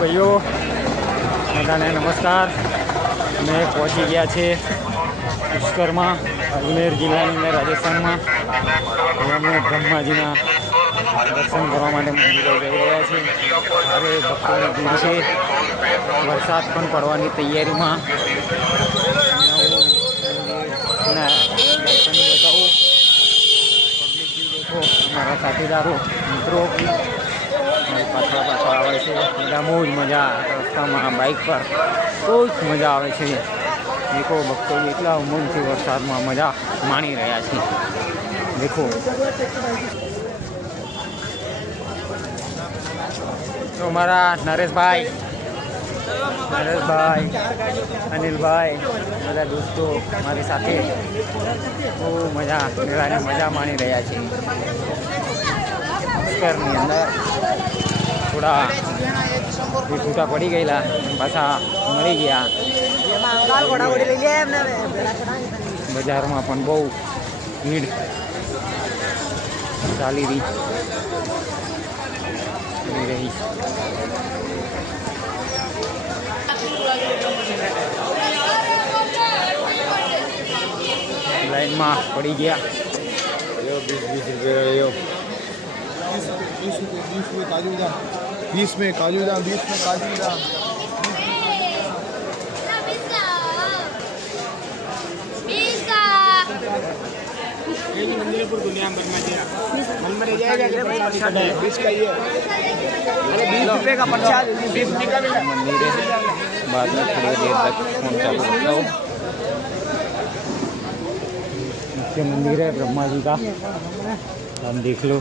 ભાઈઓ બધાને નમસ્કાર। અમે પહોંચી ગયા છે પુષ્કરમાં, અજમેર જિલ્લાની અંદર, રાજસ્થાનમાં। અમે બ્રહ્માજીના દર્શન કરવા માટે મંદિરે જઈ રહ્યા છીએ। હવે ભક્તોની ભીડ છે, વરસાદ પણ પડવાની તૈયારીમાં। દર્શન બતાવું, પબ્લિક બી દેખો, અમારા સાથીદારો મિત્રો પાછળ આવે છે। બધા મોજ મજા રસ્તામાં બાઇક પર બહુ જ મજા આવે છે। દેખો ભક્તો એટલા ઉમંગથી વરસાદમાં મજા માણી રહ્યા છે। દેખો તો મારા નરેશભાઈ, અનિલભાઈ, બધા દોસ્તો મારી સાથે બહુ મેળાની મજા માણી રહ્યા છે। પુષ્કરની અંદર થોડા છૂટા પડી ગયેલા, પાછા મળી ગયા। બજારમાં પણ બહુ ભીડ ચાલી રહી લાઈનમાં પડી ગયા। 20 में काजू दाम, 20 में काजू दाम। मंदिरपुर दुनिया भर में जाएगा 20 का ये, अरे 20 रुपये का प्रसाद, 20 रुपये का मिला। मंदिर है, बाद में थोड़ी देर तक फोन चालू करता हूँ। मुख्य मंदिर है ब्रह्मा जी का, हम देख लो।